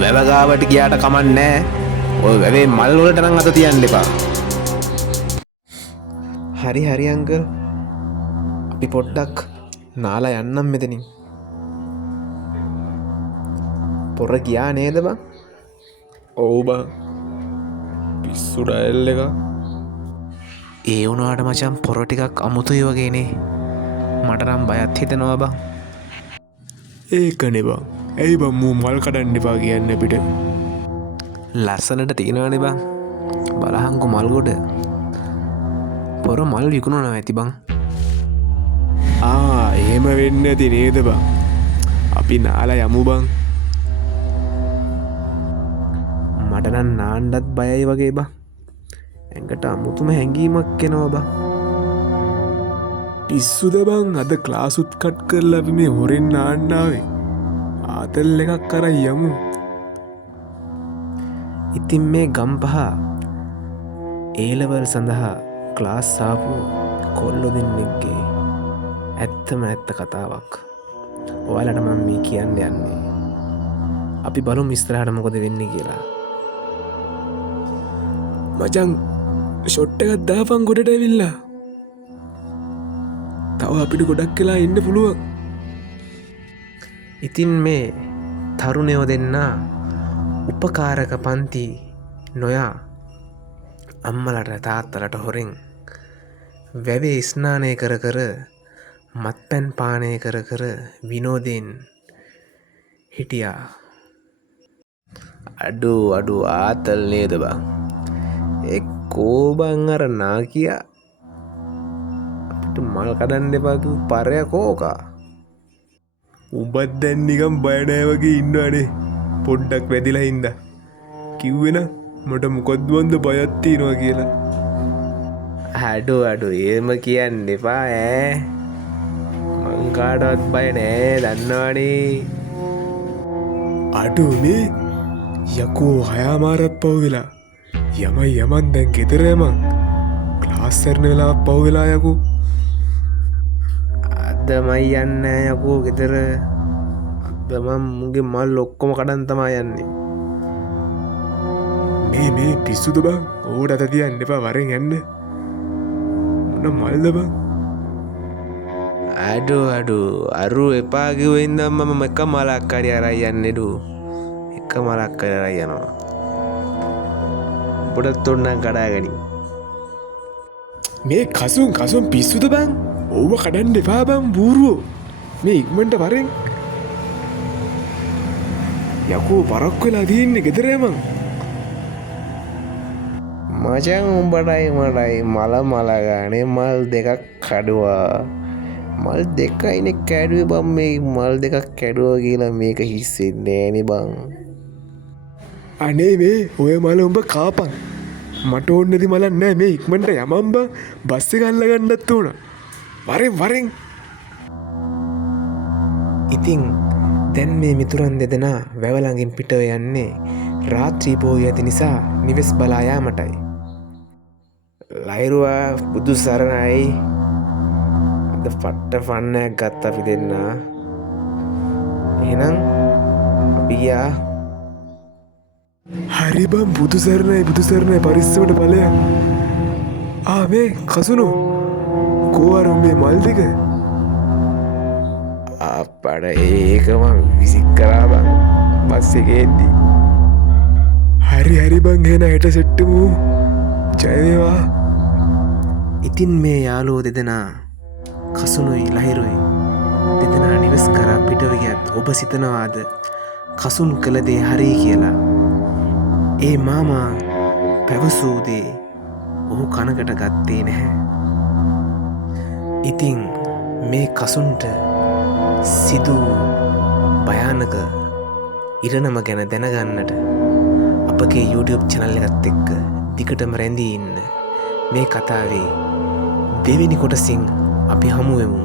වැවගාවට ගියාට කමන්නේ ඔය වැවේ මල් වලට නම් අත තියන්න එපා. හරි හරි අංකල්. අපි පොඩ්ඩක් නාලා යන්නම් මෙතනින්. පොර ගියා නේද බං? ඔව් බං. පිස්සු ඩයල් එක. ඒ වුණාට මචං පොර ටිකක් අමුතුයි වගේනේ. මට නම් බයත් හිතෙනවා බං. ඒකනේ බං. ඇයි බං මූ මල් කඩන්න එපා කියන්නේ අපිට? ලස්සනට තියෙනවනේ බං. බලහන්කෝ මල් ගොඩ. පොර මල් විකුණනවා ඇති බං. එහෙම වෙන්න ඇති නේද බං? අපි නාලා යමු බං. මට නම් නාන්නත් බයයි වගේ බං. ඇඟට අමුතුම හැඟීමක් එනවා බං. පිස්සුද බං? අද ක්ලාසුත් කට් කරලා අපි මේ හොරෙන් නාන්න ආවේ. ආතල් එකක් කරන් යමු. ඉතින් මේ ගම්පහ A-level සඳහා ක්ලාස් ආපු කොල්ලෝ දෙන්නෙක්ගේ ඇත්තම ඇත්ත කතාවක් ඔයාලට මම මේ කියන්න යන්නේ. අපි බලමු ඉස්සරහට මොකද වෙන්නේ කියලා. මචං ෂොට් එකක් දාපන් ගොඩට ඇවිල්ලා. තව අපිට ගොඩක් වෙලා ඉන්න පුළුවන්. ඉතින් මේ තරුණයෝ දෙන්නා උපකාරක පන්ති නොයා අම්මලට තාත්තලට හොරෙන් වැවේ ස්නානය කර කර මත්පැන් පානය කර කර විනෝදයෙන් හිටියා. අඩු ආතල් නේද බං? එක්කෝ බං අර නාකියා අපිට මල් කඩන්න එපා කිව්ව පරයා කෝකා. උඹත් දැන් නිකන් බය නැහැ වගේ ඉන්නවනේ. පොඩ්ඩක් වැදිලා හින්දා. කිව්වෙන මට මොකද්ද වන්ද බයක් තියනවා කියලා. අඩු එහෙම කියන්න එපා ඈ. මං කාටවත් බය නෑ දන්නවනේ. අඩු මේ යකෝ 6:00 පව් වෙලා. යමන් දැන් ගෙදර යමන්. ක්ලාස් කරන වෙලාවක් පව් වෙලා යකෝ. අදමයි යන්නේ යකෝ ගෙදර. අද මම මුගේ මල් ඔක්කොම කඩන් තමයි යන්නේ. මේ පිස්සුද බං? ඕඩ අත තියන්න එපා වරෙන් යන්න. මොන මල්ද බං? අඩු අරු එපා කිව්වෙ ඉඳන් මම එක මලක් හරි අරන් යන්නේ ඩු. එක මලක් හරි අරන් යනවා. පොඩක් තොන්නම් කඩාගනි. මේ කසුන් පිස්සුද බං? ඕව කඩන්න එපා බං බූරුවෝ. මේ ඉක්මනට වරෙන්. යකෝ පරක් වෙලා තියෙන්නේ ගෙදර යමන්. මචං උඹටයි මටයි මල ගානේ මල් දෙකක් කඩුවා. මල් දෙකයිනේ කැඩුවේ බං. මේ මල් දෙකක් කැඩුවා කියලා මේක හිස්සෙන්නේ නෑනේ බං. අනේ මේ ඔය මල උඹ කාපන්. මට ඕන නැති මලක් නෑ. මේ ඉක්මනට යමන් බං. බස් එක අල්ලගන්නත් ඕන. වරෙන්. ඉතින් දැන් මේ මිතුරන් දෙදෙනා වැව ළඟින් පිටව යන්නේ රාත්‍රී පොහොය ඇති නිසා නිවෙස් බලා යාමටයි. ලයිරුවා බුදු සරණයි. අද පට්ට ෆන්නයක් ගත්ත අපි දෙන්නා. එහෙනම් අපි ගියා. හරි බං බුදු සරණයි පරිස්සමට බලයක්. මේ කසුනෝ කෝ අර උඹේ මල් දෙක? අප්පඩ ඒකම විසික් කරා බං බස් එකේදී. හරි බං එහෙනම් හෙට සෙට්ටමු. ජය වේවා. ඉතින් මේ යාළුවෝ දෙදෙනා කසුනුයි ලහිරුයි දෙදෙනා නිවෙස් කරා පිටව ගියත් ඔබ සිතනවාද කසුන් කළ දේ හරි කියලා? ඒ මාමා පැවසූ දේ ඔහු කනකට ගත්තේ නැහැ. ඉතින් මේ කසුන්ට සිදු භයානක ඉරණම ගැන දැනගන්නට අපගේ YouTube channel එකත් එක්ක දිගටම රැඳී ඉන්න. මේ කතාවේ දෙවෙනි කොටසින් අපි හමු වෙමු.